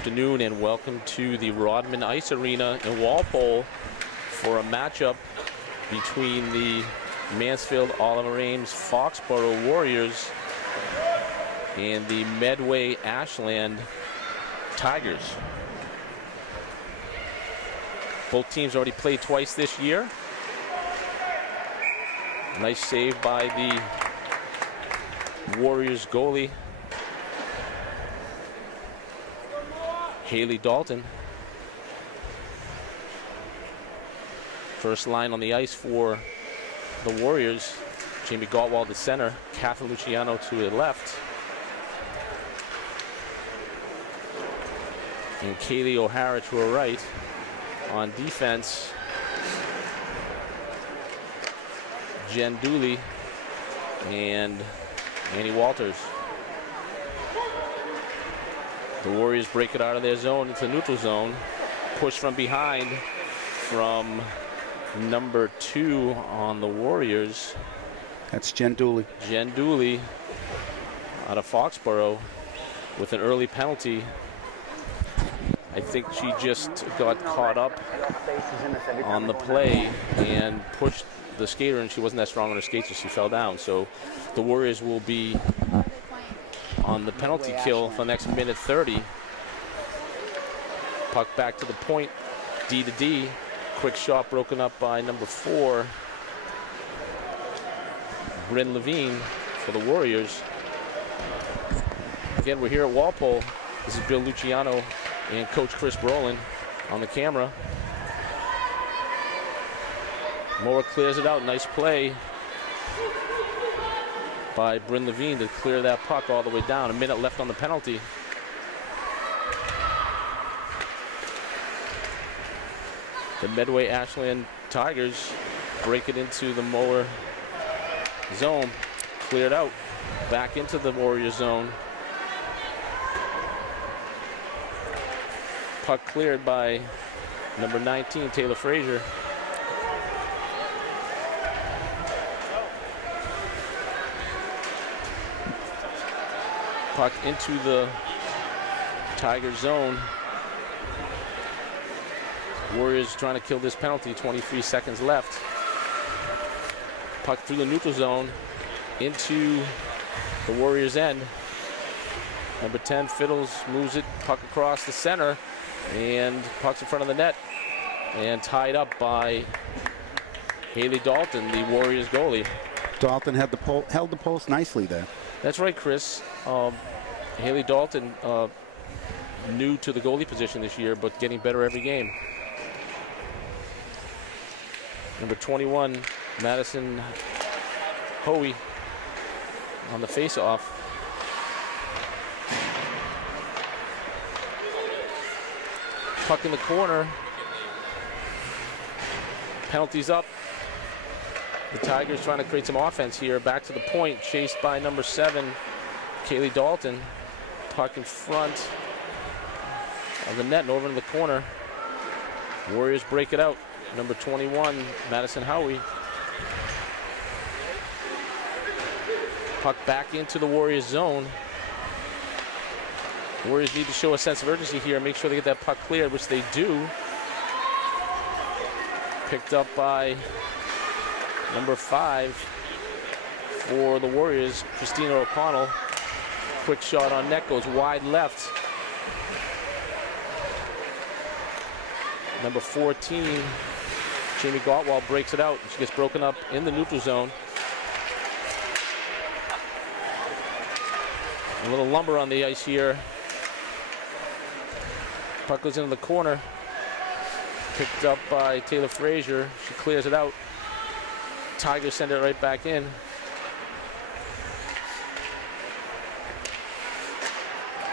afternoon and welcome to the Rodman Ice Arena in Walpole for a matchup between the Mansfield Oliver Ames Foxborough Warriors and the Medway Ashland Tigers. Both teams already played twice this year. Nice save by the Warriors goalie, Haley Dalton. First line on the ice for the Warriors, Jamie Gottwald to center, Kathy Luciano to the left, and Kaylee O'Hara to her right. On defense, Jen Dooley and Annie Walters. The Warriors break it out of their zone into the neutral zone. Push from behind from number 2 on the Warriors. That's Jen Dooley. Jen Dooley out of Foxborough with an early penalty. I think she just got caught up on the play and pushed the skater, and she wasn't that strong on her skates, so she fell down. So the Warriors will be on the penalty kill for the next minute 30. Puck back to the point, D to D. Quick shot broken up by number 4, Bryn Levine for the Warriors. Again, we're here at Walpole. This is Bill Luciano and Coach Chris Brolin on the camera. Moore clears it out. Nice play by Bryn Levine to clear that puck all the way down. A minute left on the penalty. The Medway Ashland Tigers break it into the Moore zone. Cleared out. Back into the Warrior zone. Puck cleared by number 19, Taylor Frazier. Puck into the Tiger zone. Warriors trying to kill this penalty, 23 seconds left. Puck through the neutral zone into the Warriors' end. Number 10, Fiddles, moves it, puck across the center, and puck's in front of the net, and tied up by Haley Dalton, the Warriors goalie. Dalton held the post nicely there. That's right, Chris. Haley Dalton, new to the goalie position this year, but getting better every game. Number 21, Madison Hoey on the face-off. Puck in the corner. Penalties up. The Tigers trying to create some offense here. Back to the point, chased by number 7, Kaylee Dalton. Puck in front of the net and over in the corner. Warriors break it out. Number 21, Madison Howie. Puck back into the Warriors zone. Warriors need to show a sense of urgency here and make sure they get that puck cleared, which they do. Picked up by number 5 for the Warriors, Christina O'Connell. Quick shot on net, goes wide left. Number 14, Jamie Gottwald breaks it out. She gets broken up in the neutral zone. A little lumber on the ice here. Puck goes into the corner. Picked up by Taylor Frazier. She clears it out. Tigers send it right back in.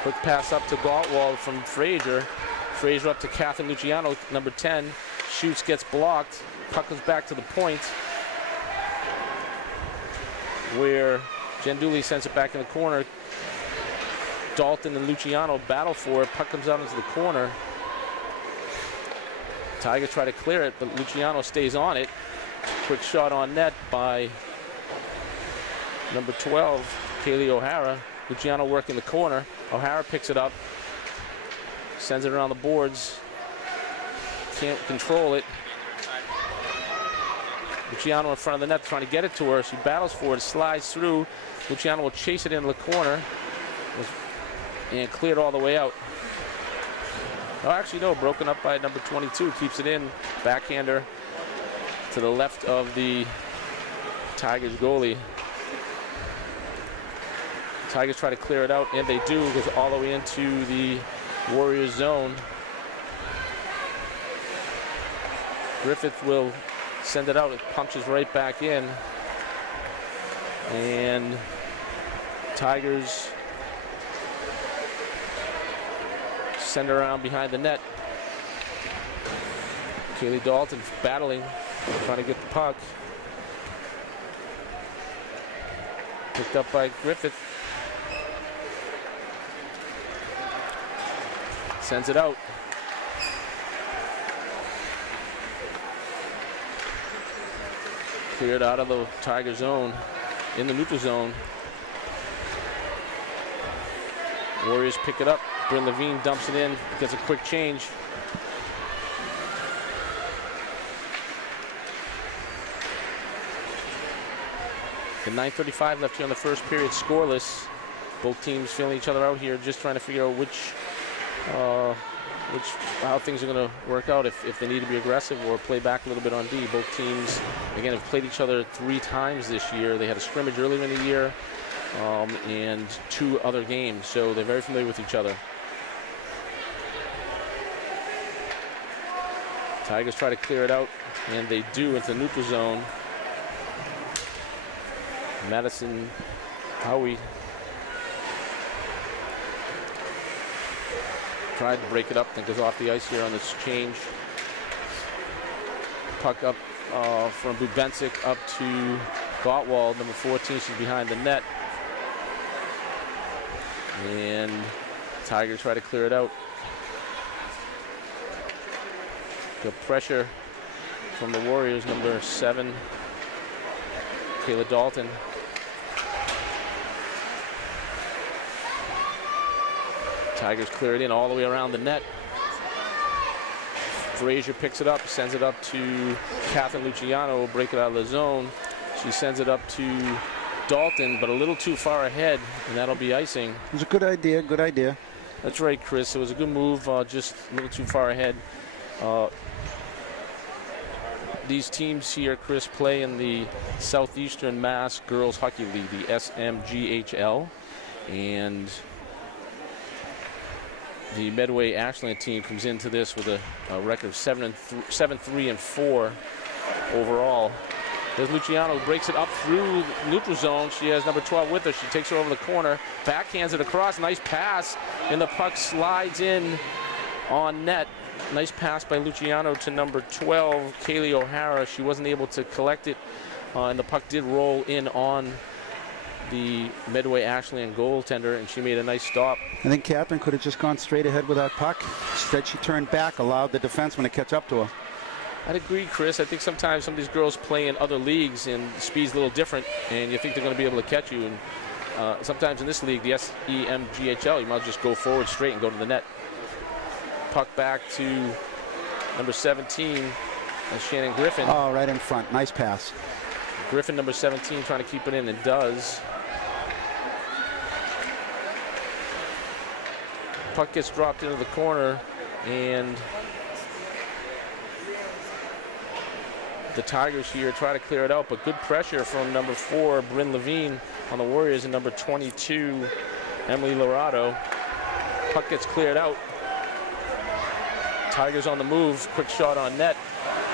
Quick pass up to Gottwald from Frazier. Frazier up to Kathy Luciano, number 10. Shoots, gets blocked. Puck comes back to the point, where Jen Dooley sends it back in the corner. Dalton and Luciano battle for it. Puck comes out into the corner. Tigers try to clear it, but Luciano stays on it. Quick shot on net by number 12, Kaylee O'Hara. Luciano working the corner. O'Hara picks it up. Sends it around the boards. Can't control it. Luciano in front of the net trying to get it to her. She battles for it, slides through. Luciano will chase it into the corner and clear it all the way out. Oh, actually, no, broken up by number 22. Keeps it in. Backhander to the left of the Tigers goalie. Tigers try to clear it out, and they do. It goes all the way into the Warriors zone. Griffith will send it out. It punches right back in. And Tigers send it around behind the net. Kaylee Dalton battling, trying to get the puck. Picked up by Griffith. Sends it out. Cleared out of the Tiger zone, in the neutral zone. Warriors pick it up. Bryn Levine dumps it in, gets a quick change. The 9:35 left here in the first period, scoreless. Both teams feeling each other out here, just trying to figure out how things are going to work out, if they need to be aggressive or play back a little bit on D. Both teams, again, have played each other 3 times this year. They had a scrimmage earlier in the year and 2 other games, so they're very familiar with each other. Tigers try to clear it out, and they do into the neutral zone. Madison Howie tried to break it up, then goes off the ice here on this change. Puck up from Bubensic up to Gottwald, number 14. She's behind the net. And Tigers try to clear it out. The pressure from the Warriors, number 7, Kayla Dalton. Tigers clear it in all the way around the net. Frazier picks it up, sends it up to Catherine Luciano, will break it out of the zone. She sends it up to Dalton, but a little too far ahead, and that'll be icing. It was a good idea, good idea. That's right, Chris. It was a good move, just a little too far ahead. These teams here, Chris, play in the Southeastern Mass Girls Hockey League, the SMGHL, and the Medway Ashland team comes into this with a record of 7-3-4 overall. There's Luciano, breaks it up through neutral zone. She has number 12 with her. She takes her over the corner, backhands it across. Nice pass, and the puck slides in on net. Nice pass by Luciano to number 12, Kaylee O'Hara. She wasn't able to collect it, and the puck did roll in on the Medway Ashland goaltender, and she made a nice stop. I think Catherine could have just gone straight ahead with that puck. Instead, she turned back, allowed the defenseman to catch up to her. I'd agree, Chris. I think sometimes some of these girls play in other leagues, and the speed's a little different, and you think they're going to be able to catch you. And sometimes in this league, the SEMGHL, you might just go forward straight and go to the net. Puck back to number 17, and Shannon Griffin. Oh, right in front. Nice pass. Griffin, number 17, trying to keep it in, and does. Puck gets dropped into the corner, and the Tigers here try to clear it out, but good pressure from number 4, Bryn Levine, on the Warriors, and number 22, Emily Lorado. Puck gets cleared out. Tigers on the move, quick shot on net.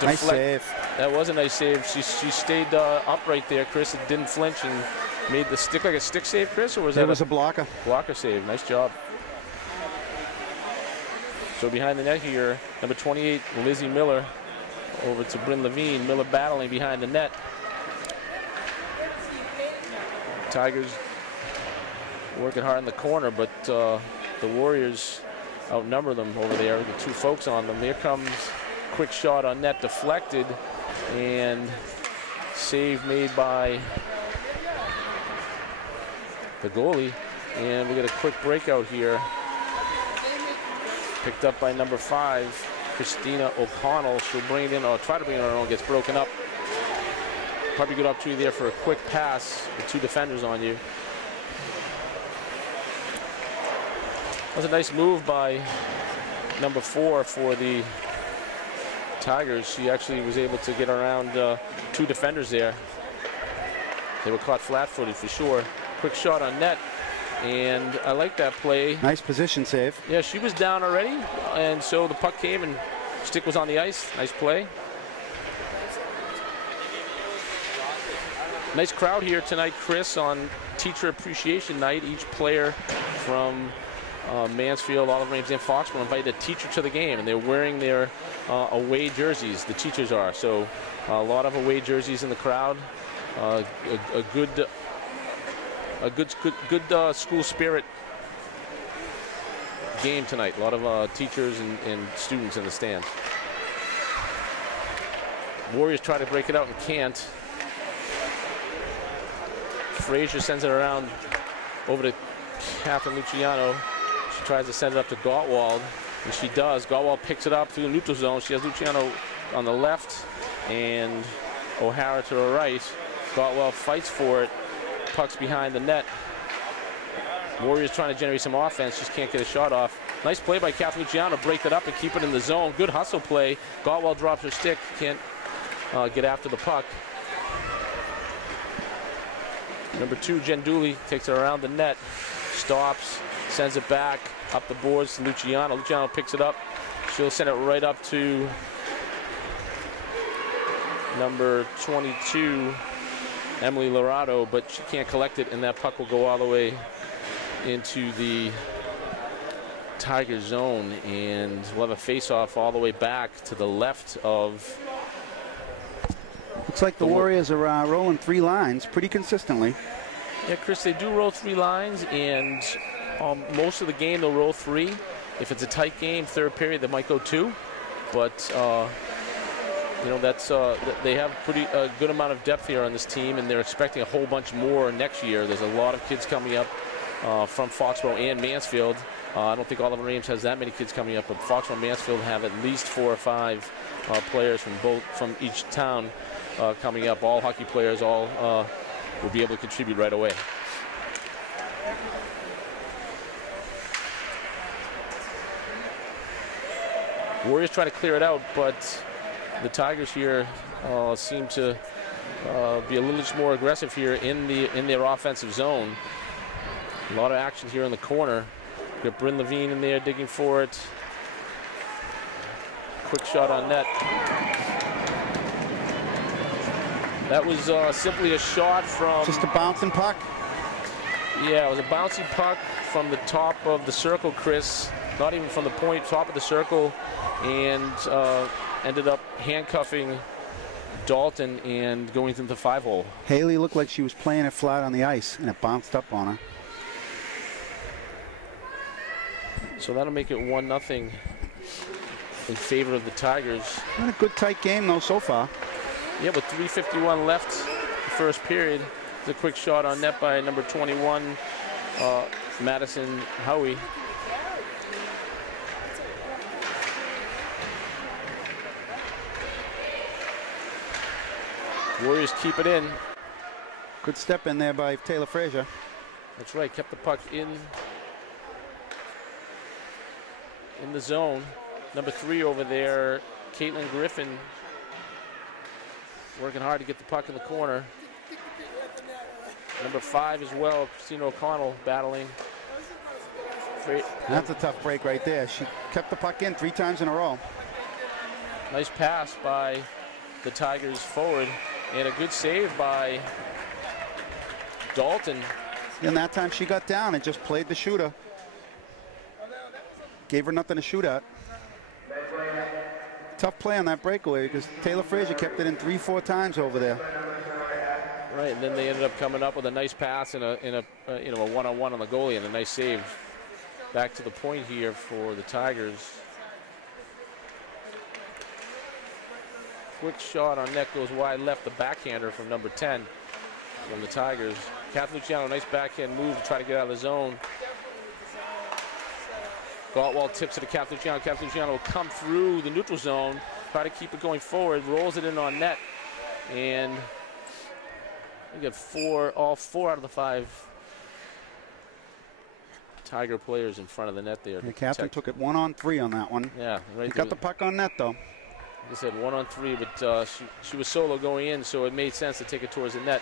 Nice save. That was a nice save. She stayed upright there, Chris. It didn't flinch and made the stick like a stick save, Chris, or was that? It was a blocker. Blocker save. Nice job. So behind the net here, number 28, Lizzie Miller, over to Bryn Levine. Miller battling behind the net. Tigers working hard in the corner, but the Warriors outnumber them over there with the 2 folks on them. There comes quick shot on net, deflected, and save made by the goalie. And we get a quick breakout here. Picked up by number 5, Christina O'Connell. She'll bring it in, or try to bring it on her own, gets broken up. Probably good opportunity there for a quick pass with 2 defenders on you. That was a nice move by number 4 for the Tigers. She actually was able to get around 2 defenders there. They were caught flat-footed for sure. Quick shot on net, and I like that play. Nice position save. Yeah, she was down already, and so the puck came and stick was on the ice. Nice play. Nice crowd here tonight, Chris, on Teacher Appreciation Night. Each player from Mansfield, Olive Ames, and Foxborough invited a teacher to the game, and they're wearing their away jerseys. The teachers are. So a lot of away jerseys in the crowd. A good school spirit game tonight. A lot of teachers and students in the stands. Warriors try to break it out and can't. Frazier sends it around over to Catherine Luciano. She tries to send it up to Gottwald, and she does. Gottwald picks it up through the neutral zone. She has Luciano on the left and O'Hara to the right. Gottwald fights for it. Puck's behind the net. Warriors trying to generate some offense, just can't get a shot off. Nice play by Catherine Luciano to break that up and keep it in the zone. Good hustle play. Gottwald drops her stick, can't get after the puck. Number 2, Jen Dooley takes it around the net, stops, sends it back up the boards to Luciano. Luciano picks it up. She'll send it right up to number 22, Emily Lorado, but she can't collect it, and that puck will go all the way into the Tiger zone, and we'll have a face-off all the way back to the left of. Looks like the Warriors are rolling 3 lines pretty consistently. Yeah, Chris, they do roll 3 lines, and most of the game they'll roll 3. If it's a tight game, third period, they might go 2. But you know, that's they have pretty good amount of depth here on this team, and they're expecting a whole bunch more next year. There's a lot of kids coming up from Foxborough and Mansfield. I don't think Olive Ames has that many kids coming up, but Foxborough and Mansfield have at least 4 or 5 players from each town coming up. All hockey players, all will be able to contribute right away. Warriors try to clear it out, but the Tigers here seem to be a little bit more aggressive here in their offensive zone. A lot of action here in the corner. Got Bryn Levine in there digging for it. Quick shot on net. That was simply a shot from. Just a bouncing puck? Yeah, it was a bouncy puck from the top of the circle, Chris. Not even from the point, top of the circle, and ended up handcuffing Dalton and going into the 5-hole. Haley looked like she was playing it flat on the ice, and it bounced up on her. So that'll make it 1-0 in favor of the Tigers. Been a good tight game though so far. Yeah, with 3:51 left, the first period. There's a quick shot on net by number 21, Madison Howie. Warriors keep it in. Good step in there by Taylor Frazier. That's right, kept the puck in the zone. Number 3 over there, Caitlin Griffin, working hard to get the puck in the corner. Number 5 as well, Christina O'Connell battling. That's a tough break right there. She kept the puck in 3 times in a row. Nice pass by the Tigers forward, and a good save by Dalton. And that time she got down and just played the shooter. Gave her nothing to shoot at. Tough play on that breakaway because Taylor Frazier kept it in 3-4 times over there. Right, and then they ended up coming up with a nice pass and a one-on-one on the goalie and a nice save. Back to the point here for the Tigers. Quick shot on net goes wide left, the backhander from number 10 from the Tigers. Kath Luciano, nice backhand move to try to get out of the zone. Galtwald tips it to Cap Luciano. Cap Luciano will come through the neutral zone, try to keep it going forward, rolls it in on net, and we get all four out of the 5 Tiger players in front of the net there. The captain took it 1-on-3 on that one. Yeah, right. He got the puck on net, though. Like I said, 1-on-3, but she was solo going in, so it made sense to take it towards the net.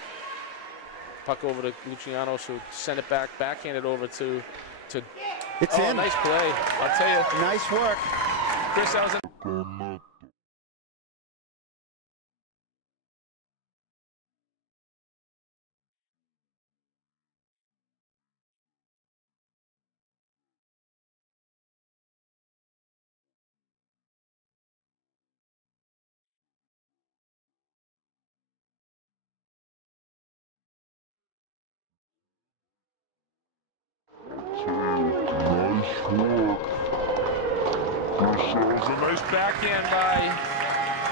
Puck over to Luciano, so send it backhand it over to. It's in. Nice play. I'll tell you. Nice work. Chris, that was a nice backhand by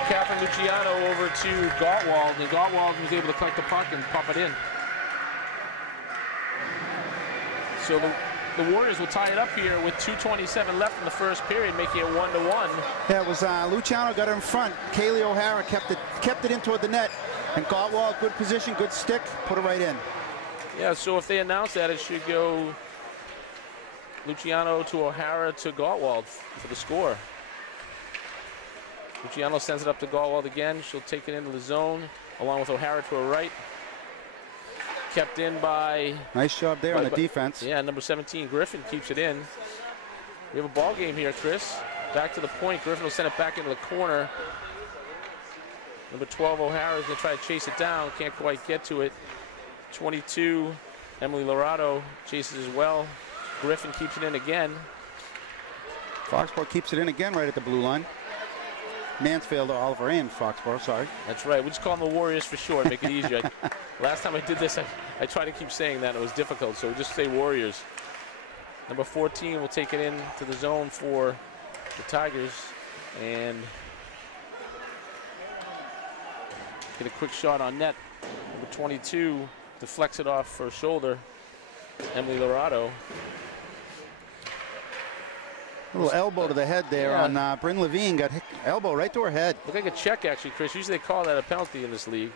Catherine Luciano over to Galtwald, and Galtwald was able to collect the puck and pop it in. So the Warriors will tie it up here with 2:27 left in the first period, making it 1-1. Yeah, it was Luciano got it in front. Kaylee O'Hara kept it in toward the net, and Galtwald, good position, good stick, put it right in. Yeah, so if they announce that, it should go Luciano to O'Hara to Galtwald for the score. Luciano sends it up to Galtwald again. She'll take it into the zone, along with O'Hara to her right. Kept in by... Nice job there on the defense. Yeah, number 17, Griffin, keeps it in. We have a ball game here, Chris. Back to the point. Griffin will send it back into the corner. Number 12, O'Hara is going to try to chase it down. Can't quite get to it. 22, Emily Lorado chases as well. Griffin keeps it in again. Foxborough keeps it in again right at the blue line. Mansfield, Oliver, and Foxborough, sorry. That's right. We just call them the Warriors for short, make it easier. Last time I did this, I tried to keep saying that. It was difficult, so we just say Warriors. Number 14 will take it in to the zone for the Tigers. And get a quick shot on net. Number 22 deflects it off her shoulder. Emily Lorado. A little elbow to the head there on Bryn Levine. Got hit, elbow right to her head. Looked like a check, actually, Chris. Usually they call that a penalty in this league.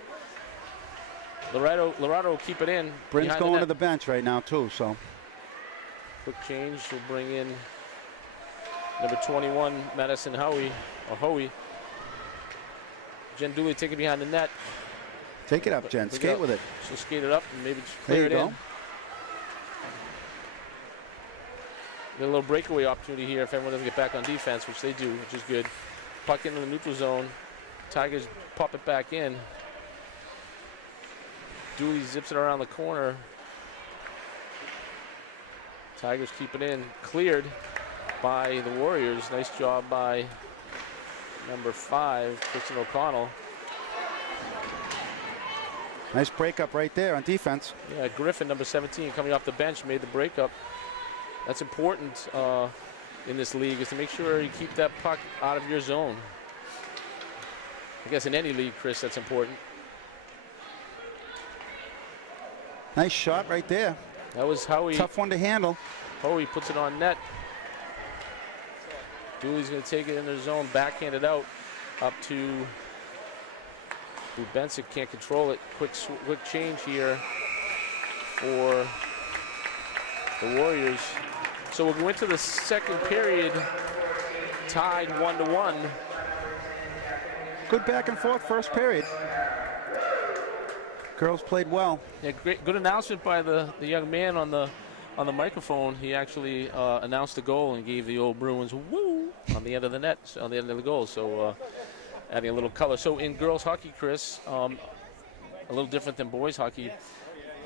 Lorado will keep it in. Bryn's going to the bench right now, too, so. Quick change. She'll bring in number 21, Madison Howie. Jen Dooley taking behind the net. Take it up, Jen. Skate with it. She'll skate it up and maybe clear it in. Get a little breakaway opportunity here if everyone doesn't get back on defense, which they do, which is good. Puck into the neutral zone. Tigers pop it back in. Dooley zips it around the corner. Tigers keep it in. Cleared by the Warriors. Nice job by number 5, Kristen O'Connell. Nice breakup right there on defense. Yeah, Griffin, number 17, coming off the bench, made the breakup. That's important in this league, is to make sure you keep that puck out of your zone. I guess in any league, Chris, that's important. Nice shot right there. That was Howie. Tough one to handle. Howie puts it on net. Dooley's going to take it in their zone, backhand it out up to Benson. Can't control it. Quick change here for the Warriors. So we'll go into the second period tied 1-1. Good back and forth first period. Girls played well. Yeah, good announcement by the young man on the microphone. He actually announced the goal and gave the old Bruins woo on the end of the net, on the end of the goal. So adding a little color. So in girls hockey, Chris, a little different than boys hockey.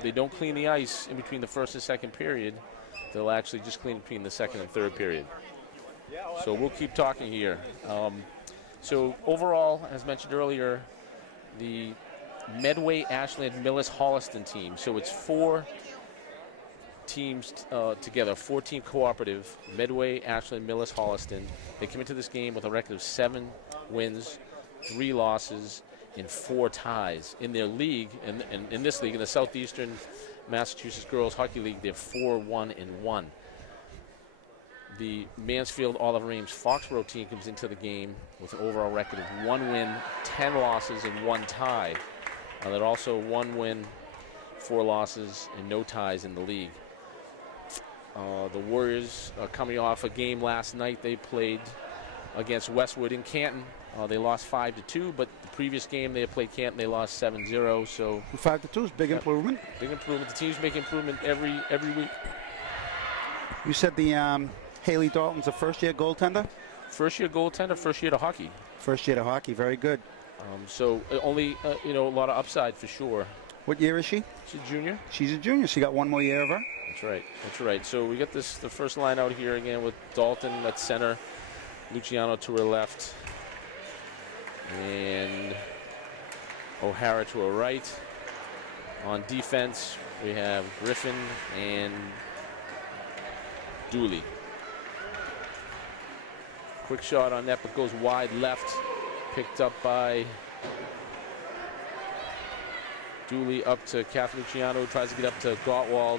They don't clean the ice in between the first and second period. They'll actually just clean between the second and third period. So we'll keep talking here. So overall, as mentioned earlier, the MedwayAshland Millis Holliston team. So it's 4 teams together, 4-team cooperative, MedwayAshland Millis Holliston. They come into this game with a record of 7 wins, 3 losses, and 4 ties. In their league, and in this league, in the Southeastern Massachusetts Girls Hockey League, they're 4-1-1. the Mansfield Oliver Ames Foxborough team comes into the game with an overall record of 1 win, 10 losses, and 1 tie. They're also 1 win, 4 losses, and no ties in the league. The Warriors are coming off a game last night. They played against Westwood in Canton. They lost 5-2, but the previous game they had played Canton, they lost 7-0. So 5-2 is big improvement. Big improvement. The teams make improvement every week. You said the Haley Dalton's a first-year goaltender? First-year goaltender, first year to hockey. First year to hockey, very good. So only, a lot of upside for sure. What year is she? She's a junior. She's a junior. She got 1 more year of her. That's right. That's right. So we got the first line out here again with Dalton at center, Luciano to her left, and O'Hara to her right. On defense, we have Griffin and Dooley. Quick shot on net, but goes wide left. Picked up by Dooley up to Kath Luciano, who tries to get up to Gottwald.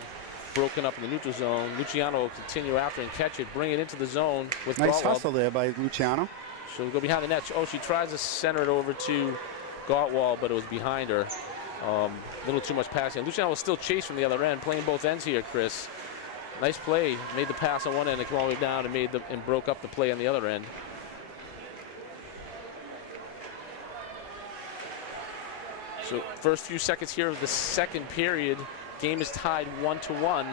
Broken up in the neutral zone. Luciano will continue after and catch it, bring it into the zone with nice Gottwald. Hustle there by Luciano. She'll go behind the net. Oh, she tries to center it over to Gottwald, but it was behind her. A little too much passing. Luciano was still chased from the other end, playing both ends here, Chris. Nice play. Made the pass on one end and came all the way down and broke up the play on the other end. So first few seconds here of the second period. Game is tied 1-1.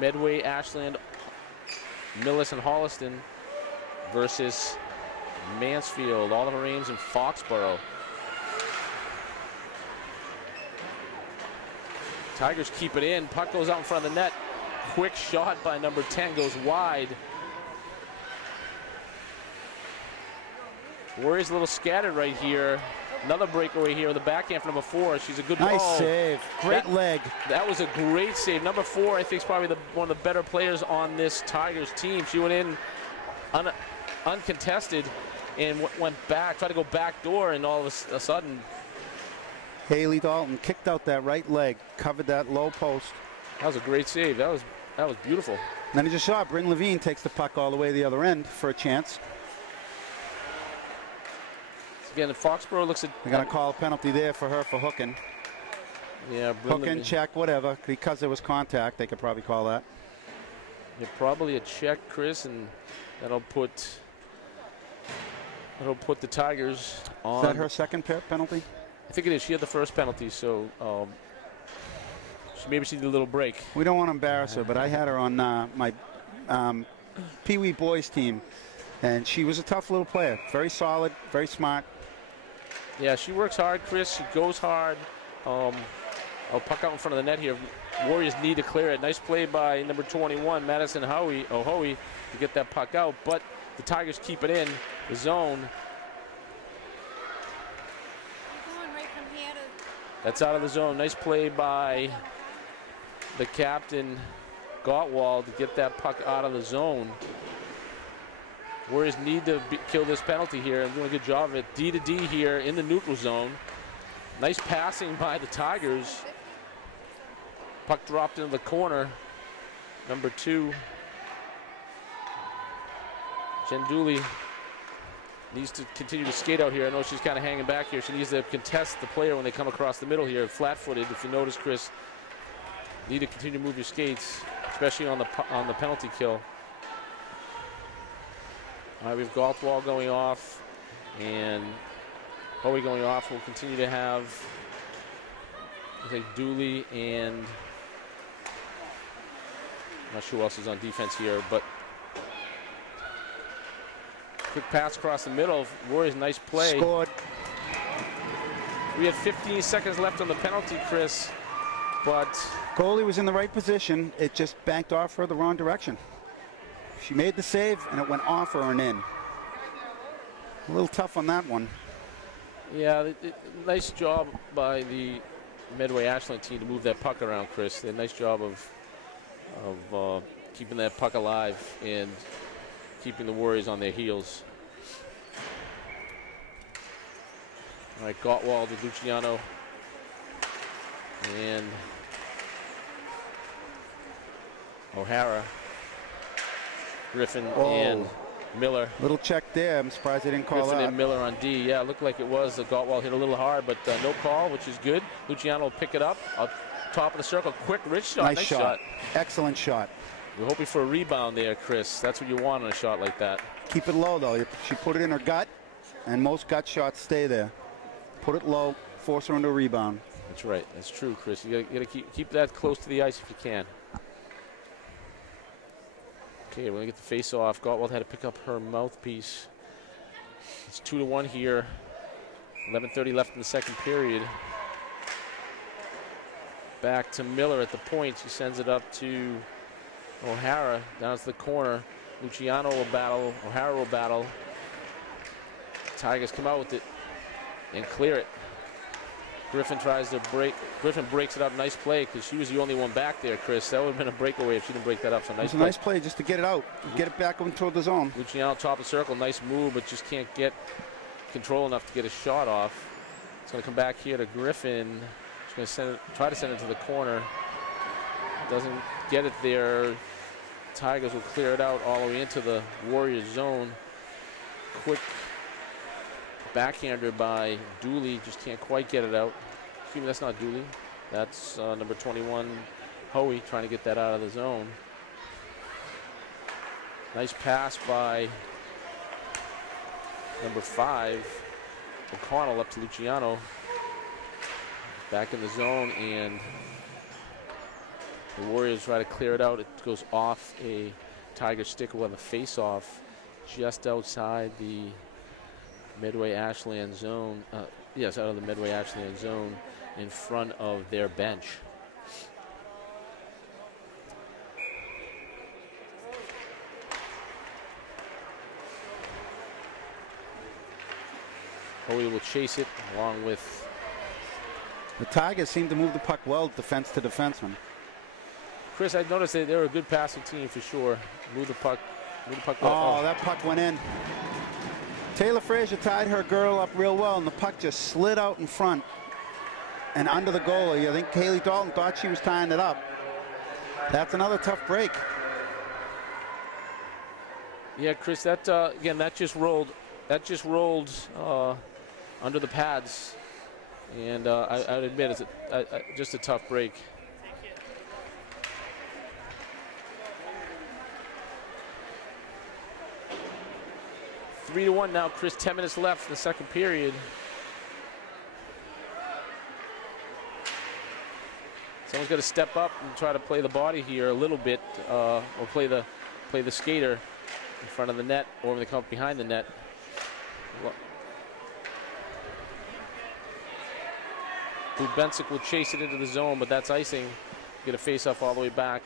Medway, Ashland, Millis, and Holliston versus Mansfield, Oliver Ames, and Foxborough. Tigers keep it in. Puck goes out in front of the net. Quick shot by number 10 goes wide. Warriors a little scattered right here. Another breakaway here on the backhand for number 4. She's a good ball. Nice save. Great leg. That was a great save. Number 4, I think, is probably one of the better players on this Tigers team. She went in uncontested and went back, tried to go back door, and all of a sudden, Haley Dalton kicked out that right leg, covered that low post. That was a great save. That was beautiful. And then he just saw Bryn Levine takes the puck all the way to the other end for a chance. Again, Foxborough looks at... They're going to call a penalty there for her for hooking. Yeah, hooking, check, whatever. Because there was contact, they could probably call that. Yeah, probably a check, Chris, and that'll put the Tigers on. Is that her second penalty? I think it is. She had the first penalty, so maybe she did a little break. We don't want to embarrass her, but I had her on my Pee Wee boys team, and she was a tough little player. Very solid, very smart. Yeah, she works hard, Chris. She goes hard. I'll puck out in front of the net here. Warriors need to clear it. Nice play by number 21, Madison Ohoe, to get that puck out, but the Tigers keep it in the zone. That's out of the zone. Nice play by the captain, Gottwald, to get that puck out of the zone. Warriors need to kill this penalty here. I'm doing a good job of it. D to D here in the neutral zone. Nice passing by the Tigers. Puck dropped into the corner. Number 2, Jen Dooley, needs to continue to skate out here. I know she's kind of hanging back here. She needs to contest the player when they come across the middle here, flat-footed. If you notice, Chris, need to continue to move your skates, especially on the penalty kill. All right, we have Gottwald going off, and Hoey going off. We'll continue to have, I think, Dooley and I'm not sure who else is on defense here, but quick pass across the middle. Warriors, nice play. Scored. We had 15 seconds left on the penalty, Chris, but goalie was in the right position. It just banked off her the wrong direction. She made the save, and it went off her and in. A little tough on that one. Yeah, nice job by the Medway Ashland team to move that puck around, Chris. They did a nice job of keeping that puck alive and keeping the Warriors on their heels. All right, Gottwald with Luciano. And O'Hara. Griffin and Miller. Little check there. I'm surprised they didn't call Griffin that. and Miller on D. Yeah, it looked like it was. The Gottwald hit a little hard, but no call, which is good. Luciano will pick it up. Top of the circle. Quick, rich shot. Nice shot. Excellent shot. We're hoping for a rebound there, Chris. That's what you want on a shot like that. Keep it low, though. She put it in her gut, and most gut shots stay there. Put it low, force her into a rebound. That's right. That's true, Chris. You got to keep that close to the ice if you can. Okay, we're going to get the face off. Gottwald had to pick up her mouthpiece. It's 2-1 here. 11:30 left in the second period. Back to Miller at the point. She sends it up to O'Hara down to the corner. Luciano will battle. O'Hara will battle. Tigers come out with it and clear it. Griffin tries to break. Griffin breaks it up. Nice play because she was the only one back there, Chris. That would have been a breakaway if she didn't break that up. So nice. It's a nice play just to get it out, get it back into the zone. Luciano top of the circle. Nice move, but just can't get control enough to get a shot off. It's going to come back here to Griffin. She's going to try to send it to the corner. Doesn't get it there. Tigers will clear it out all the way into the Warriors zone. Quick backhander by Dooley, just can't quite get it out. Excuse me, that's not Dooley. That's number 21, Hoey, trying to get that out of the zone. Nice pass by number 5, O'Connell up to Luciano. Back in the zone, and the Warriors try to clear it out. It goes off a Tiger stick on the face-off just outside the Medway-Ashland zone. Yes, out of the Medway-Ashland zone in front of their bench. Hoey will chase it along with... The Tigers seem to move the puck well, defense to defenseman. Chris, I noticed that they're a good passing team for sure. Move the puck well. Oh, that puck went in. Taylor Frazier tied her girl up real well, and the puck just slid out in front and under the goalie. I think Haley Dalton thought she was tying it up. That's another tough break. Yeah, Chris, that again, that just rolled under the pads, and I would admit it's just a tough break. Three to 1 now, Chris. 10 minutes left in the second period. Someone's got to step up and try to play the body here a little bit, or play the skater in front of the net, or when they come up behind the net. Bubensic will chase it into the zone, but that's icing. Get a face-off all the way back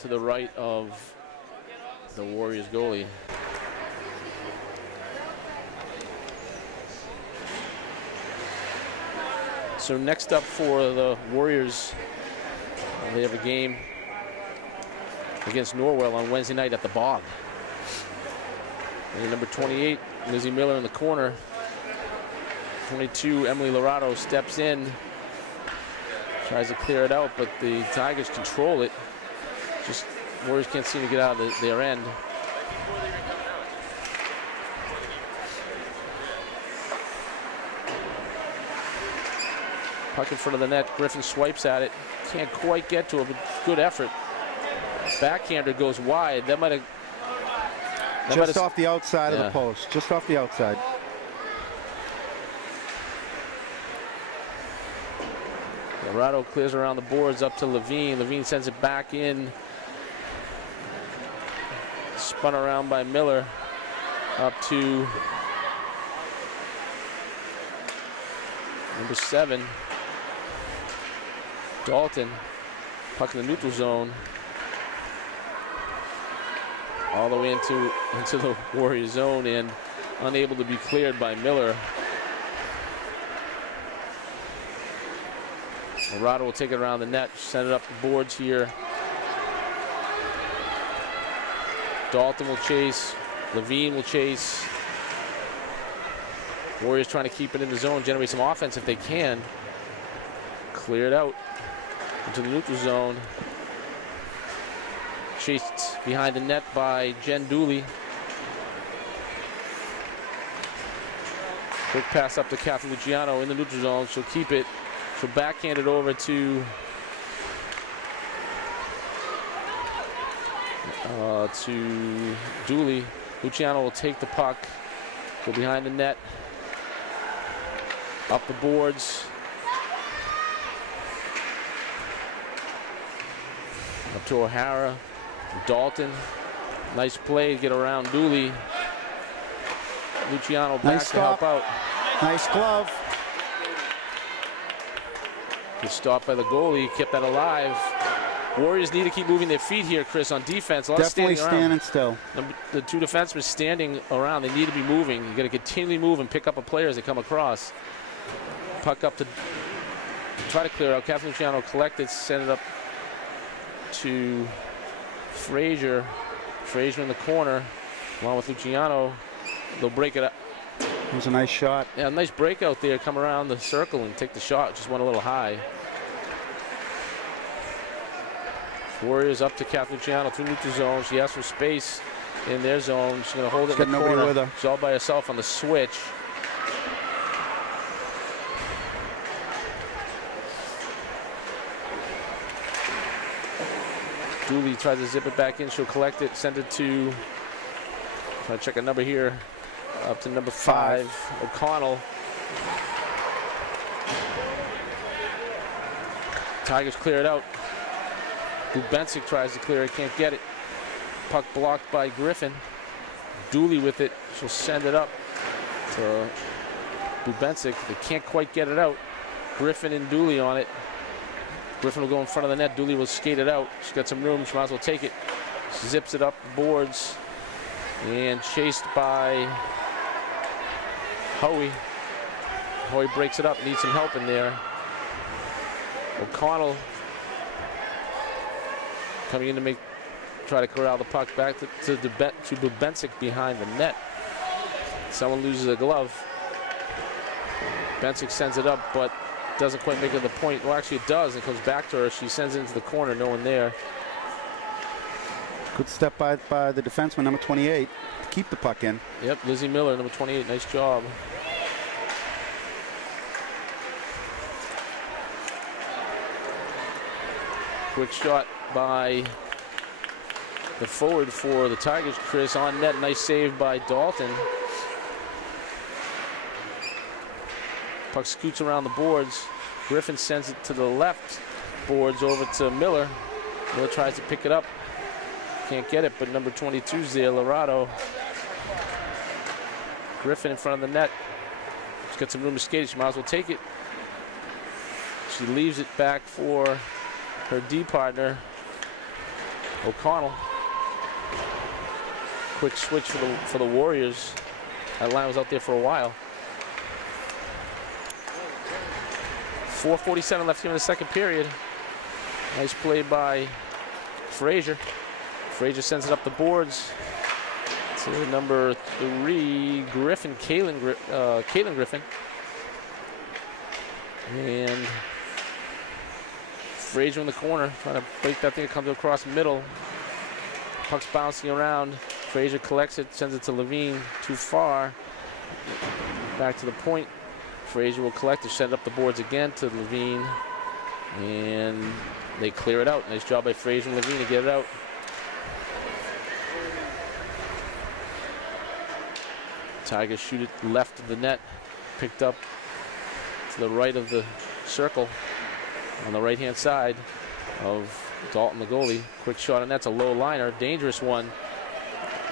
to the right of the Warriors goalie. So next up for the Warriors, they have a game against Norwell on Wednesday night at the Bog. And number 28, Lizzie Miller in the corner. 22, Emily Lorado steps in, tries to clear it out, but the Tigers control it. Just Warriors can't seem to get out of their end. Puck in front of the net. Griffin swipes at it. Can't quite get to it, but good effort. Backhander goes wide. That might have... Just off the outside of the post. Just off the outside. Dorado clears around the boards up to Levine. Levine sends it back in. Spun around by Miller. Up to number 7. Dalton, puck in the neutral zone, all the way into the Warrior zone, and unable to be cleared by Miller. Dorado will take it around the net, send it up the boards here. Dalton will chase, Levine will chase. Warriors trying to keep it in the zone, generate some offense if they can. Clear it out into the neutral zone. Chased behind the net by Jen Dooley. Quick pass up to Kathy Luciano in the neutral zone. She'll keep it. She'll backhand it over to Dooley. Luciano will take the puck, go behind the net, up the boards, up to O'Hara, Dalton. Nice play to get around Dooley. Luciano back to help out. Nice glove. Good stop by the goalie, kept that alive. Warriors need to keep moving their feet here, Chris, on defense. A lot Definitely of standing still. The two defensemen standing around. They need to be moving. You got to continually move and pick up a player as they come across. Puck up to try to clear out. Kathleen Luciano collected, send it up to Frazier. Frazier in the corner, along with Luciano. They'll break it up. It was a nice shot. Yeah, nice breakout there. Come around the circle and take the shot. Just went a little high. Warriors up to Kathleen Luciano through neutral zone. She has some space in their zone. She's going to hold it in the corner. With her. She's all by herself on the switch. Dooley tries to zip it back in. She'll collect it, send it to, try to check a number here, up to number 5, O'Connell. Tigers clear it out. Bubensic tries to clear it, can't get it. Puck blocked by Griffin. Dooley with it. She'll send it up to Bubensic. They can't quite get it out. Griffin and Dooley on it. Griffin will go in front of the net. Dooley will skate it out. She's got some room. She might as well take it. She zips it up the boards. And chased by Hoey. Hoey breaks it up. Needs some help in there. O'Connell coming in to try to corral the puck back to Bubensic behind the net. Someone loses a glove. Bubensic sends it up, but doesn't quite make it the point. Well, actually it does. It comes back to her. She sends it into the corner. No one there. Good step by the defenseman, number 28, to keep the puck in. Yep, Lizzie Miller, number 28. Nice job. Quick shot by the forward for the Tigers, Chris, on net. Nice save by Dalton. Puck scoots around the boards. Griffin sends it to the left boards over to Miller. Miller tries to pick it up. Can't get it, but number 22's there, Lorado. Griffin in front of the net. She's got some room to skate. She might as well take it. She leaves it back for her D partner, O'Connell. Quick switch for the Warriors. That line was out there for a while. 4:47 left here in the second period. Nice play by Frazier. Frazier sends it up the boards to number 3, Griffin, Caitlin Griffin. And Frazier in the corner, trying to break that thing. It comes across the middle. Puck's bouncing around. Frazier collects it, sends it to Levine. Too far. Back to the point. Frazier will collect it, send up the boards again to Levine. And they clear it out. Nice job by Frazier and Levine to get it out. Tigers shoot it left of the net. Picked up to the right of the circle on the right-hand side of Dalton, the goalie. Quick shot, and that's a low liner. Dangerous one.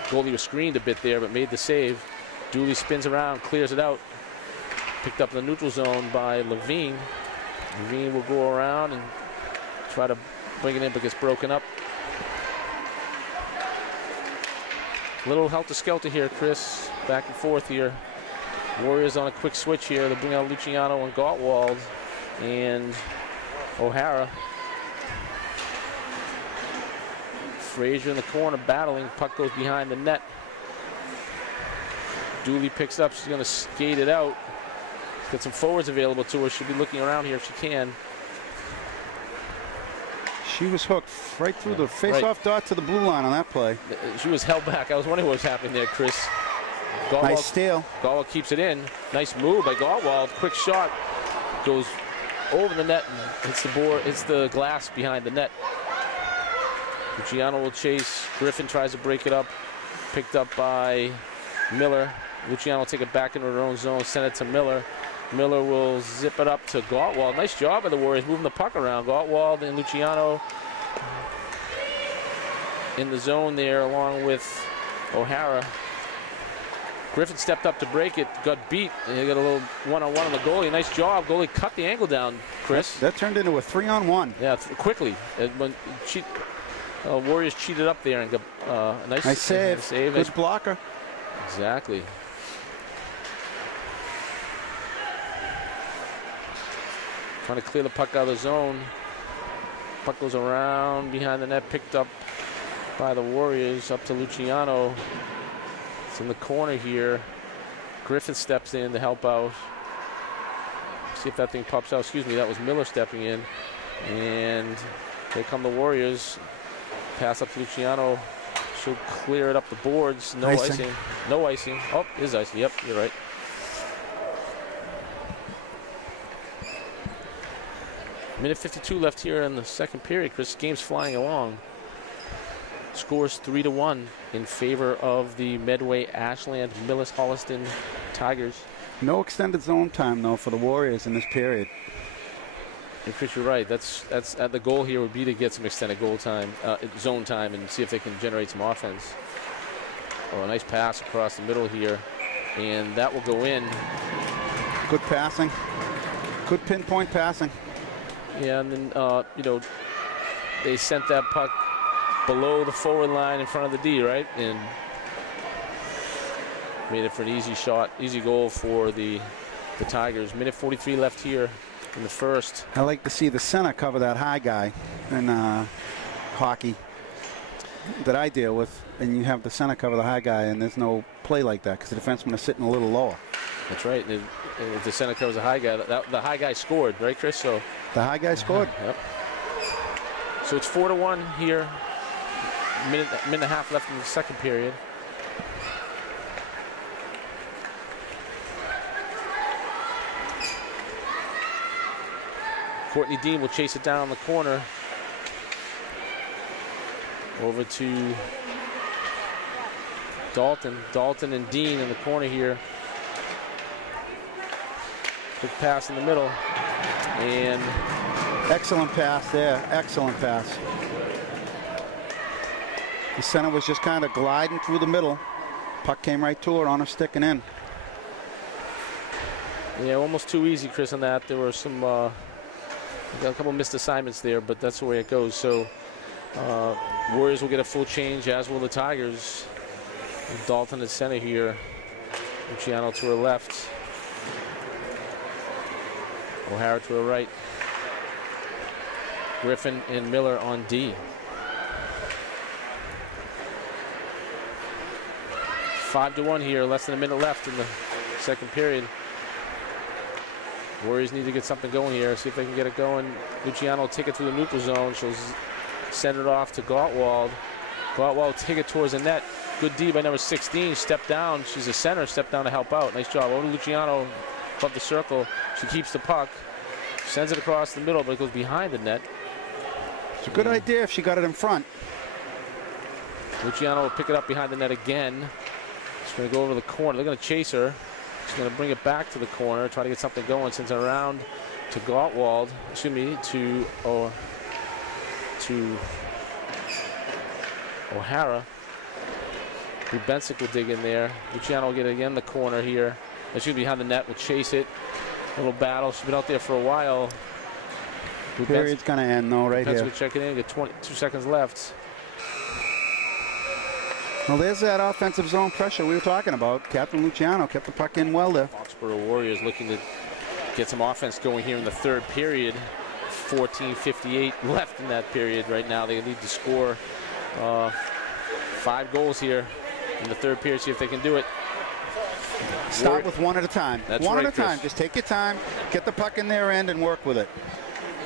Goalie was screened a bit there, but made the save. Dooley spins around, clears it out. Picked up in the neutral zone by Levine. Levine will go around and try to bring it in, but gets broken up. Little helter-skelter here, Chris. Back and forth here. Warriors on a quick switch here. They bring out Luciano and Gottwald and O'Hara. Frazier in the corner battling. Puck goes behind the net. Dooley picks up. She's going to skate it out. She's got some forwards available to her. She'll be looking around here if she can. She was hooked right through the face-off dot to the blue line on that play. She was held back. I was wondering what was happening there, Chris. Galtwald, nice steal. Galtwald keeps it in. Nice move by Galtwald. Quick shot. Goes over the net and hits the board. Hits the glass behind the net. Luciano will chase. Griffin tries to break it up. Picked up by Miller. Luciano will take it back into her own zone. Send it to Miller. Miller will zip it up to Galtwald. Nice job by the Warriors moving the puck around. Galtwald and Luciano in the zone there along with O'Hara. Griffin stepped up to break it, got beat, and he got a little one-on-one on the goalie. Nice job. Goalie cut the angle down, Chris. That turned into a 3-on-1. Yeah, quickly. When Warriors cheated up there and got a nice save. Good blocker. Exactly. Trying to clear the puck out of the zone. Puck goes around behind the net, picked up by the Warriors, up to Luciano. It's in the corner here. Griffin steps in to help out. See if that thing pops out. Excuse me, that was Miller stepping in. And here come the Warriors. Pass up to Luciano. She'll clear it up the boards. No icing. No icing. Oh, is icing. Yep, you're right. Minute 52 left here in the second period. Chris, game's flying along. Scores 3-1 in favor of the Medway Ashland Millis Holliston Tigers. No extended zone time though for the Warriors in this period. And Chris, you're right. That's the goal here would be to get some extended goal time, zone time, and see if they can generate some offense. Oh, a nice pass across the middle here, and that will go in. Good passing. Good pinpoint passing. Yeah, and then you know, they sent that puck below the forward line in front of the D, right? And made it for an easy shot, easy goal for the Tigers. Minute 43 left here in the first. I like to see the center cover that high guy in hockey that I deal with, and you have the center cover the high guy, and there's no play like that because the defenseman is sitting a little lower. That's right. And if the center covers the high guy, the high guy scored, right, Chris? So the high guy scored. Yep. So it's 4-1 here. Minute and a half left in the second period. Courtney Dean will chase it down the corner. Over to Dalton. Dalton and Dean in the corner here. Quick pass in the middle. And excellent pass there. Excellent pass. The center was just kind of gliding through the middle. Puck came right to her on her stick and in. Yeah, almost too easy, Chris, on that. There were some, got a couple missed assignments there, but that's the way it goes. So Warriors will get a full change, as will the Tigers. Dalton at center here. Luciano to her left. O'Hara to her right. Griffin and Miller on D. 5-1 here, less than a minute left in the second period. Warriors need to get something going here, see if they can get it going. Luciano will take it through the neutral zone. She'll send it off to Galtwald. Galtwald will take it towards the net. Good D by number 16. Step down. She's a center. Step down to help out. Nice job. Over to Luciano above the circle. She keeps the puck. Sends it across the middle, but it goes behind the net. It's a good idea if she got it in front. Luciano will pick it up behind the net again. She's going to go over to the corner. They're going to chase her. She's going to bring it back to the corner, try to get something going. Sends it around to Galtwald. Excuse me, to O'Hara. Bensick will dig in there. Luciano will get it again in the corner here. She's behind the net. Will chase it. A little battle. She's been out there for a while. Period's going to end though, right here. Will check it in. Get 22 seconds left. Well, there's that offensive zone pressure we were talking about. Captain Luciano kept the puck in well there. Foxborough Warriors looking to get some offense going here in the third period. 14:58 left in that period right now. They need to score 5 goals here in the third period. See if they can do it. Start with one at a time. That's one right, at a time. Chris. Just take your time, get the puck in their end, and work with it.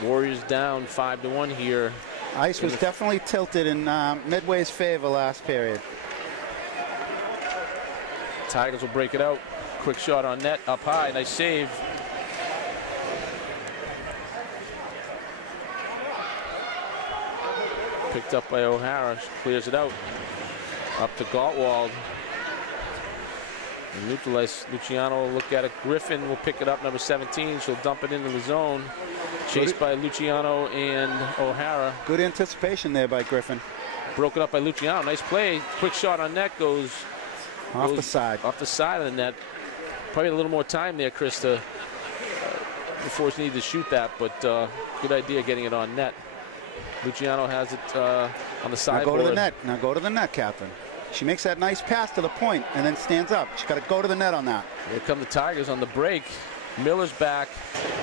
Warriors down 5-1 here Ice was definitely tilted in Medway's favor last period. Tigers will break it out. Quick shot on net, up high, nice save. Picked up by O'Hara, clears it out. Up to Gottwald. Neutralize. Luciano will look at it. Griffin will pick it up, number 17. She'll dump it into the zone. Chased by Luciano and O'Hara. Good anticipation there by Griffin. Broken up by Luciano. Nice play. Quick shot on net goes off the side. Off the side of the net. Probably a little more time there, Chris, to before she needed to shoot that, but good idea getting it on net. Luciano has it on the sideboard. Now go to the net. Now go to the net, Captain. She makes that nice pass to the point and then stands up. She's got to go to the net on that. Here come the Tigers on the break. Miller's back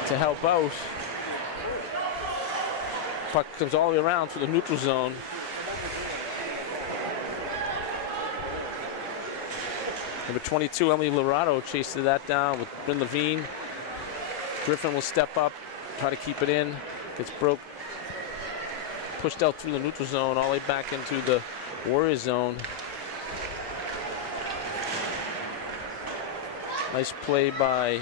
to help out. Puck comes all the way around through the neutral zone. Number 22, Emily Lorado, chases that down with Bryn Levine. Griffin will step up, try to keep it in. Gets broke. Pushed out through the neutral zone, all the way back into the Warriors zone. Nice play by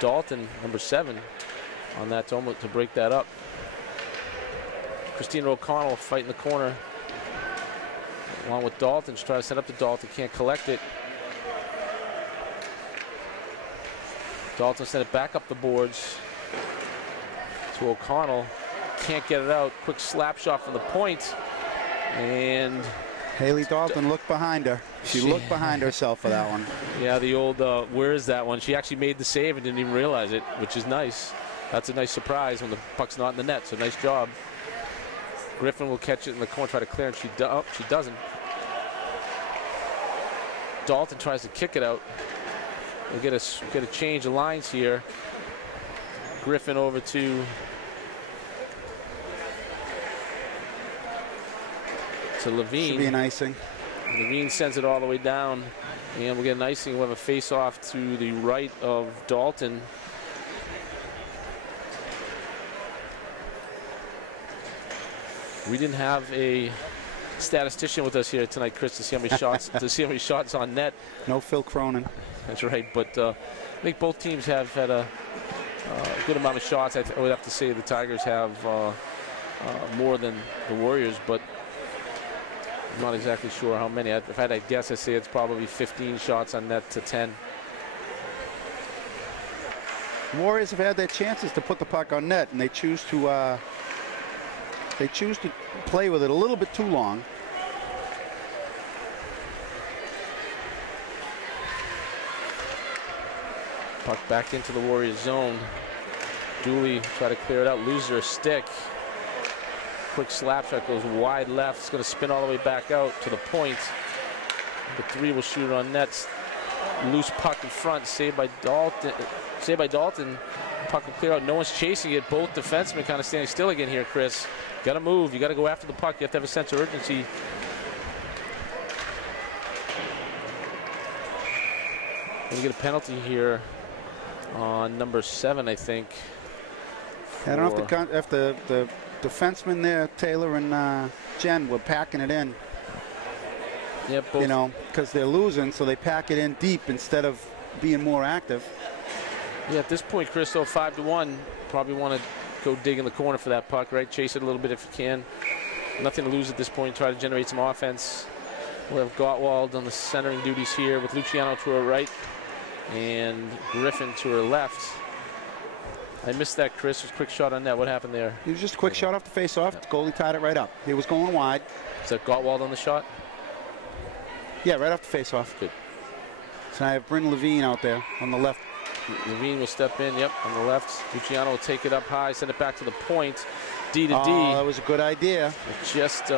Dalton, number 7, on that to break that up. Christina O'Connell fighting the corner along with Dalton. She's trying to set up to Dalton, can't collect it. Dalton sent it back up the boards to O'Connell. Can't get it out. Quick slap shot from the point. And Haley Dalton looked behind her. She looked behind herself for that one. Yeah, the old where is that one? She actually made the save and didn't even realize it, which is nice. That's a nice surprise when the puck's not in the net, so nice job. Griffin will catch it in the corner, try to clear, and she doesn't. Dalton tries to kick it out. We'll get a change of lines here. Griffin over to Levine. Should be an icing. Levine sends it all the way down, and we'll get an icing. We'll have a face-off to the right of Dalton. We didn't have a statistician with us here tonight, Chris, to see how many shots on net. No Phil Cronin. That's right, but I think both teams have had a good amount of shots. I would have to say the Tigers have more than the Warriors, but I'm not exactly sure how many. If I had to guess, I'd say it's probably 15 shots on net to 10. The Warriors have had their chances to put the puck on net, and they choose to play with it a little bit too long. Puck back into the Warriors zone. Dooley try to clear it out, loses her stick. Quick slap shot goes wide left. It's going to spin all the way back out to the point. The 3 will shoot it on nets. Loose puck in front, saved by Dalton. Puck will clear out. No one's chasing it. Both defensemen kind of standing still again here, Chris. Got to move. You got to go after the puck. You have to have a sense of urgency. Going to get a penalty here on number 7, I think. I don't know if the defensemen there, Taylor and Jen, were packing it in. Yeah, both. You know, because they're losing, so they pack it in deep instead of being more active. Yeah, at this point, Chris, though, 5-1, probably want to go dig in the corner for that puck, right? Chase it a little bit if you can. Nothing to lose at this point. Try to generate some offense. We'll have Gottwald on the centering duties here with Luciano to her right and Griffin to her left. I missed that, Chris. It was a quick shot on net. What happened there? It was just a quick shot off the face-off. The goalie tied it right up. He was going wide. Is that Gottwald on the shot? Yeah, right off the face-off. Good. So I have Bryn Levine out there on the left. Levine will step in, yep, on the left. Luciano will take it up high, send it back to the point. D to D. Oh, that was a good idea. Just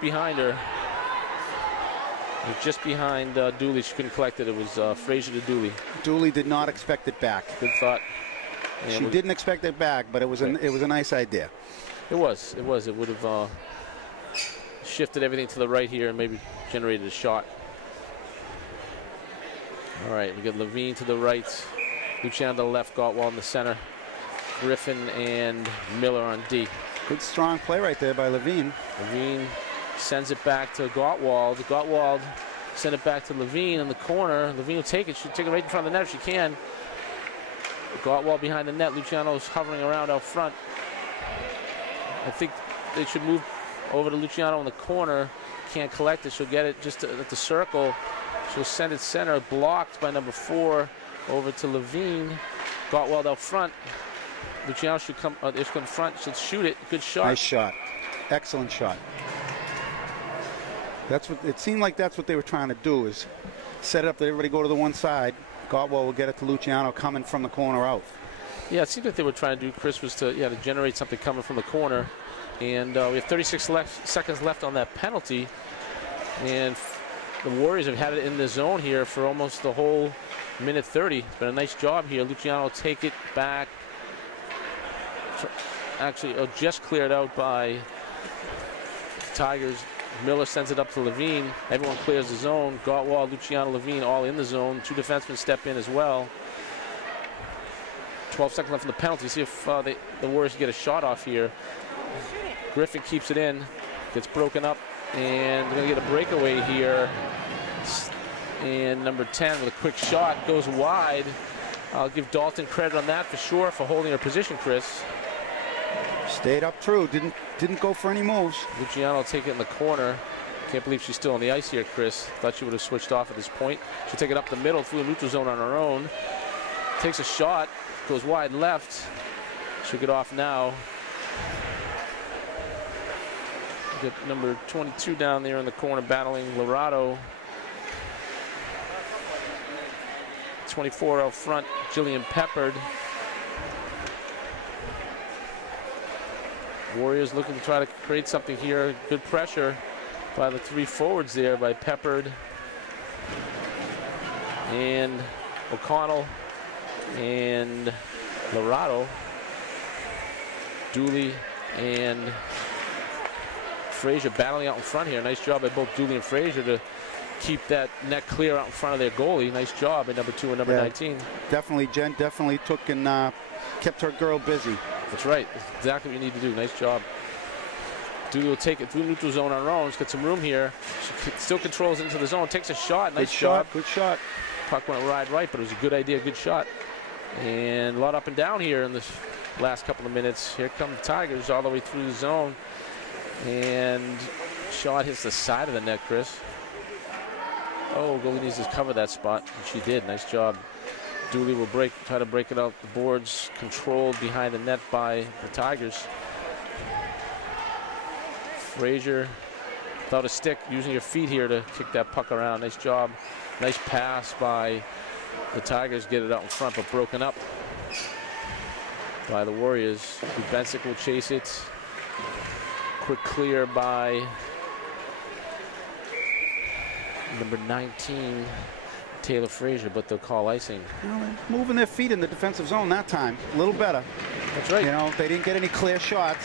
behind her. Just behind Dooley. She couldn't collect it. It was Frazier to Dooley. Dooley did not expect it back. Good thought. And she didn't expect it back, but it was a nice idea. It was. It was. It would have shifted everything to the right here and maybe generated a shot. All right, we got Levine to the right, Luciano to the left, Gottwald in the center. Griffin and Miller on D. Good strong play right there by Levine. Levine sends it back to Gottwald. Gottwald send it back to Levine in the corner. Levine will take it. She'll take it right in front of the net if she can. Gottwald behind the net. Luciano's hovering around out front. I think they should move over to Luciano in the corner. Can't collect it. She'll get it just at the circle. She'll send it center. Blocked by number 4 over to Levine. Gottwald out front. Luciano should come in front. She'll shoot it. Good shot. Nice shot. Excellent shot. That's what it seemed like. That's what they were trying to do, is set it up that everybody go to the one side. Gottwald will get it to Luciano coming from the corner out. Yeah, it seemed like they were trying to do, Chris, was to generate something coming from the corner. And we have 36 seconds left on that penalty. And the Warriors have had it in the zone here for almost the whole minute 30. It's been a nice job here. Luciano will take it back. Actually, just cleared out by Tigers. Miller sends it up to Levine. Everyone clears the zone. Gottwald, Luciano, Levine all in the zone. 2 defensemen step in as well. 12 seconds left on the penalty. See if the Warriors get a shot off here. Griffin keeps it in. Gets broken up. And they're going to get a breakaway here. And number 10 with a quick shot goes wide. I'll give Dalton credit on that for sure for holding her position, Chris. Stayed up true. Didn't go for any moves. Luciano will take it in the corner. Can't believe she's still on the ice here, Chris. Thought she would have switched off at this point. She'll take it up the middle through a neutral zone on her own. Takes a shot. Goes wide left. She'll get off now. Get number 22 down there in the corner battling Lorado. 24 out front, Jillian Peppard. Warriors looking to try to create something here. Good pressure by the 3 forwards there by Peppard and O'Connell and Lorado. Dooley and Frazier battling out in front here. Nice job by both Dooley and Frazier to keep that net clear out in front of their goalie. Nice job by number 2 and number 19. Definitely, Jen definitely took and kept her girl busy. That's right. That's exactly what you need to do. Nice job. Dooley will take it through neutral zone on her own. She's got some room here. She still controls into the zone. Takes a shot. Nice job. Good shot. Puck went wide right, but it was a good idea. Good shot. And a lot up and down here in this last couple of minutes. Here come the Tigers all the way through the zone. And shot hits the side of the net, Chris. Oh, goalie needs to cover that spot. And she did. Nice job. Dooley will try to break it out the boards, controlled behind the net by the Tigers. Frazier without a stick, using your feet here to kick that puck around. Nice job. Nice pass by the Tigers. Get it out in front, but broken up by the Warriors. Bensick will chase it. Quick clear by number 19. Taylor Frazier, but they'll call icing. Well, moving their feet in the defensive zone that time. A little better. That's right. You know, they didn't get any clear shots.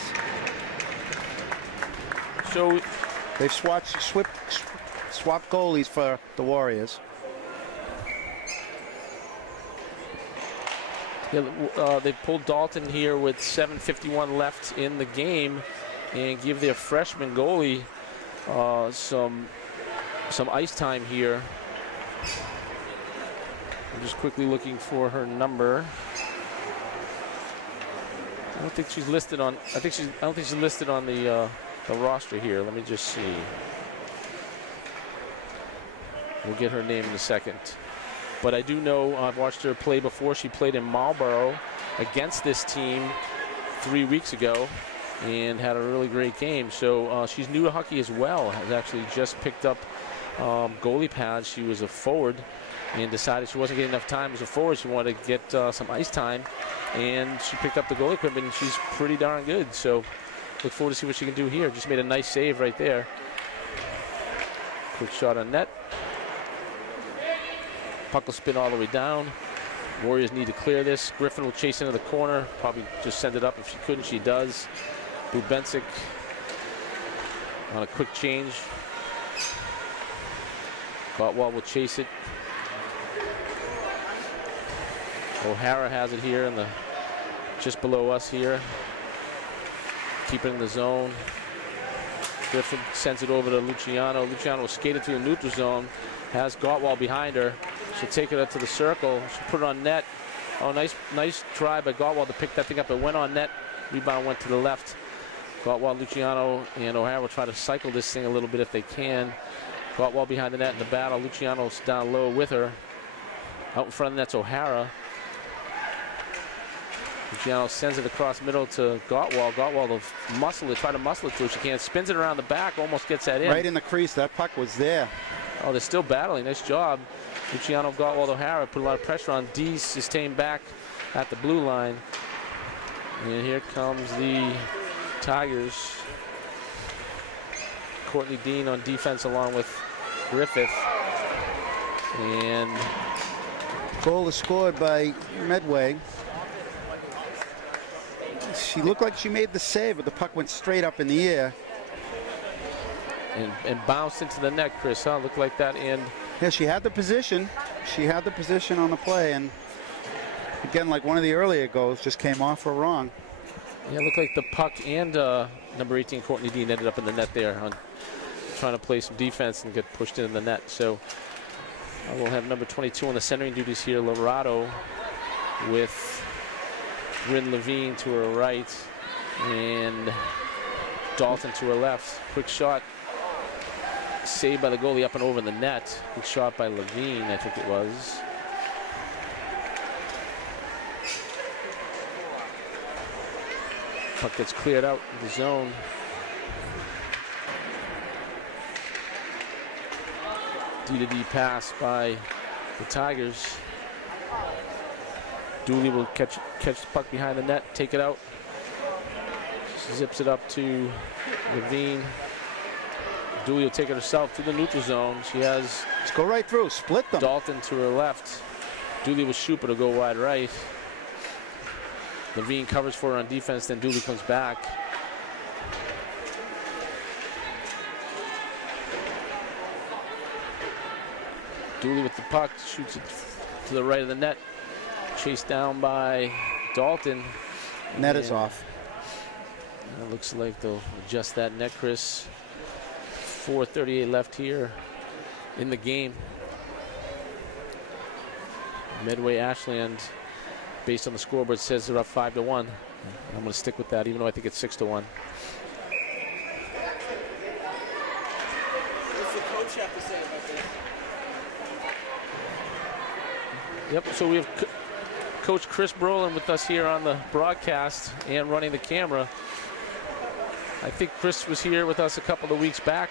So they've swapped goalies for the Warriors. Yeah, they pulled Dalton here with 7:51 left in the game and give their freshman goalie some ice time here. I'm just quickly looking for her number. I don't think she's listed on. I don't think she's listed on the roster here. Let me just see. We'll get her name in a second. But I do know I've watched her play before. She played in Marlborough against this team 3 weeks ago and had a really great game. So she's new to hockey as well. Has actually just picked up goalie pads. She was a forward and decided she wasn't getting enough time as a forward. She wanted to get some ice time, and she picked up the goalie equipment, and she's pretty darn good. So look forward to see what she can do here. Just made a nice save right there. Quick shot on net. Puck will spin all the way down. Warriors need to clear this. Griffin will chase into the corner. Probably just send it up if she couldn't. She does. Bubensic on a quick change. Gottwald will chase it. O'Hara has it here in the just below us here. Keep it in the zone. Griffin sends it over to Luciano. Luciano will skate it through the neutral zone. Has Gottwald behind her. She'll take it up to the circle. She'll put it on net. Oh, nice try by Gottwald to pick that thing up. It went on net. Rebound went to the left. Gottwald, Luciano, and O'Hara will try to cycle this thing a little bit if they can. Gottwald behind the net in the battle. Luciano's down low with her. Out in front of the net's O'Hara. Luciano sends it across middle to Gottwald. Gottwald will try to muscle it through. She can't. Spins it around the back, almost gets that in. Right in the crease. That puck was there. Oh, they're still battling. Nice job. Luciano, Gottwald, O'Hara put a lot of pressure on. Dees sustained back at the blue line. And here comes the Tigers. Courtney Dean on defense along with Griffith. And goal is scored by Medway. She looked like she made the save, but the puck went straight up in the air. And bounced into the net, Chris, huh? Looked like that. And yeah, she had the position. She had the position on the play. And again, like one of the earlier goals, just came off her wrong. Yeah, it looked like the puck and number 18, Courtney Dean, ended up in the net there on trying to play some defense and get pushed into the net. So we'll have number 22 on the centering duties here, Lorado, with Bryn Levine to her right and Dalton to her left. Quick shot saved by the goalie up and over the net. Quick shot by Levine, I think it was. Puck gets cleared out in the zone. D-to-D pass by the Tigers. Dooley will catch the puck behind the net, take it out. Zips it up to Levine. Dooley will take it herself to the neutral zone. She has... Let's go right through, split them. Dalton to her left. Dooley will shoot, but it'll go wide right. Levine covers for her on defense, then Dooley comes back. Dooley with the puck, shoots it to the right of the net. Chased down by Dalton. Net is off. It looks like they'll adjust that net, Chris. 4:38 left here in the game. Medway Ashland, based on the scoreboard, says they're up 5-1. I'm going to stick with that, even though I think it's 6-1. What's the coach have to say about this? Yep, so we have Coach Chris Brolin with us here on the broadcast and running the camera. I think Chris was here with us a couple of weeks back,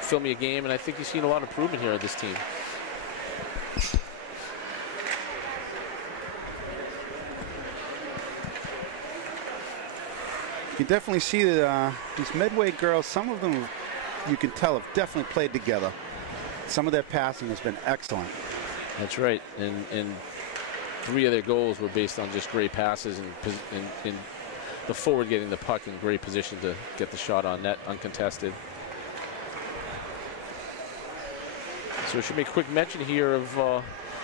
filming a game, and I think he's seen a lot of improvement here at this team. You definitely see that these Medway girls, some of them you can tell have definitely played together. Some of their passing has been excellent. That's right, and 3 of their goals were based on just great passes and the forward getting the puck in great position to get the shot on net uncontested. So we should make a quick mention here of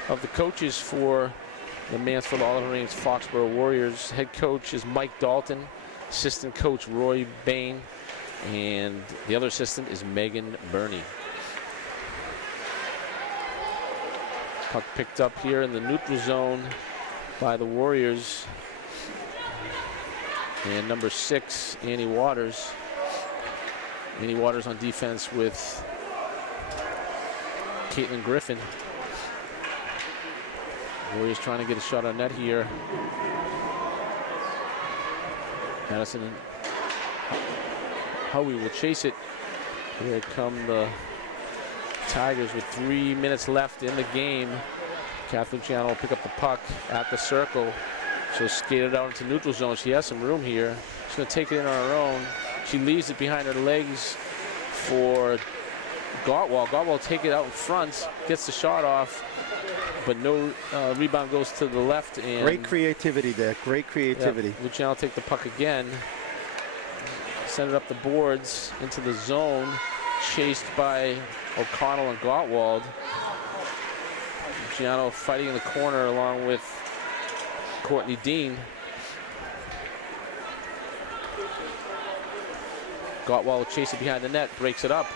the coaches for the Mansfield Olive Range Foxborough Warriors. Head coach is Mike Dalton, assistant coach Roy Bain, and the other assistant is Megan Burney. Puck picked up here in the neutral zone by the Warriors. And number 6, Annie Waters. Annie Waters on defense with Caitlin Griffin. Warriors trying to get a shot on net here. Madison and Howie will chase it. Here come the Tigers with 3 minutes left in the game. Kathleen Luciano will pick up the puck at the circle. She'll skate it out into neutral zone. She has some room here. She's going to take it in on her own. She leaves it behind her legs for Gottwald. Gottwald will take it out in front, gets the shot off, but no rebound goes to the left. And great creativity there, great creativity. Yeah, Luciano will take the puck again. Send it up the boards into the zone, chased by O'Connell and Gottwald. Luciano fighting in the corner along with Courtney Dean. Gottwald will chase it behind the net, breaks it up.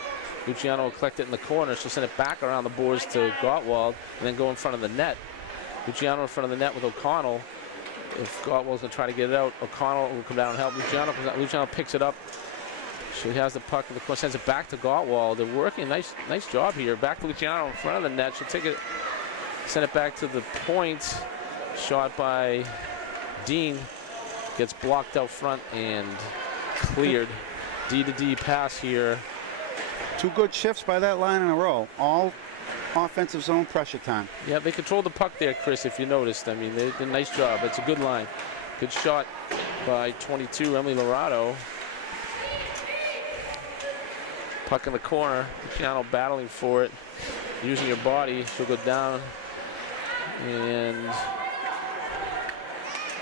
Luciano will collect it in the corner. She'll send it back around the boards to Gottwald and then go in front of the net. Luciano in front of the net with O'Connell. If Gottwald's going to try to get it out, O'Connell will come down and help. Luciano picks it up. She has the puck in the corner, sends it back to Gottwald. They're working. Nice job here. Back to Luciano in front of the net. She'll take it, send it back to the point. Shot by Dean. Gets blocked out front and cleared. D-to-D pass here. 2 good shifts by that line in a row. All offensive zone pressure time. Yeah, they controlled the puck there, Chris, if you noticed. I mean, they did a nice job. It's a good line. Good shot by 22, Emily Lorado. Puck in the corner. Luciano battling for it. Using her body. She'll go down. And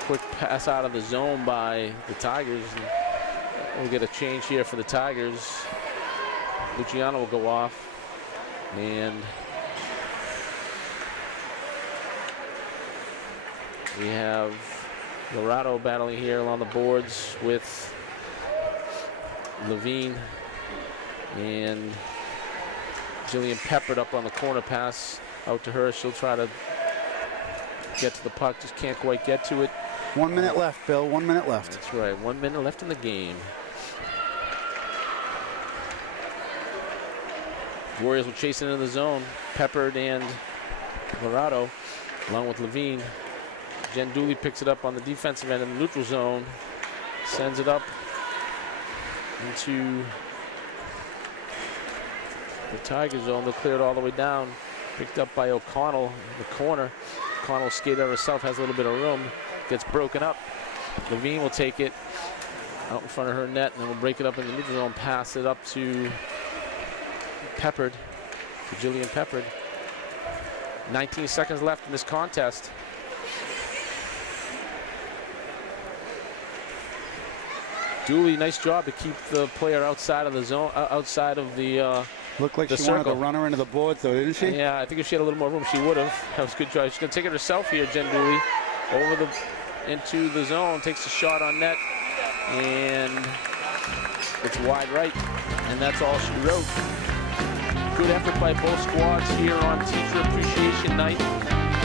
quick pass out of the zone by the Tigers. And we'll get a change here for the Tigers. Luciano will go off. And we have Lorado battling here along the boards with Levine and Jillian Peppard up on the corner. Pass out to her. She'll try to get to the puck, just can't quite get to it. 1 minute left, Bill. 1 minute left. That's right. 1 minute left in the game. Warriors will chase into the zone. Peppard and Lorado, along with Levine. Jen Dooley picks it up on the defensive end in the neutral zone. Sends it up into the Tiger zone. They'll clear it all the way down. Picked up by O'Connell in the corner. O'Connell skated out herself, has a little bit of room. Gets broken up. Levine will take it out in front of her net, and then we'll break it up in the neutral zone. Pass it up to Peppard, to Jillian Peppard. 19 seconds left in this contest. Dooley, nice job to keep the player outside of the zone, outside of the Looked like the she circle. wanted to run her into the boards, though, didn't she? Yeah, I think if she had a little more room, she would have. That was a good try. She's going to take it herself here, Jen Dooley. Into the zone, takes a shot on net, and it's wide right, and that's all she wrote. Good effort by both squads here on Teacher Appreciation Night.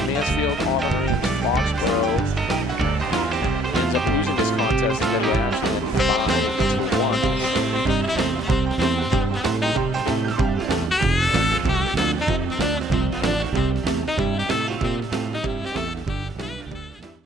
Mansfield, Auburn, and Foxborough ends up losing this contest at Medway Ashland.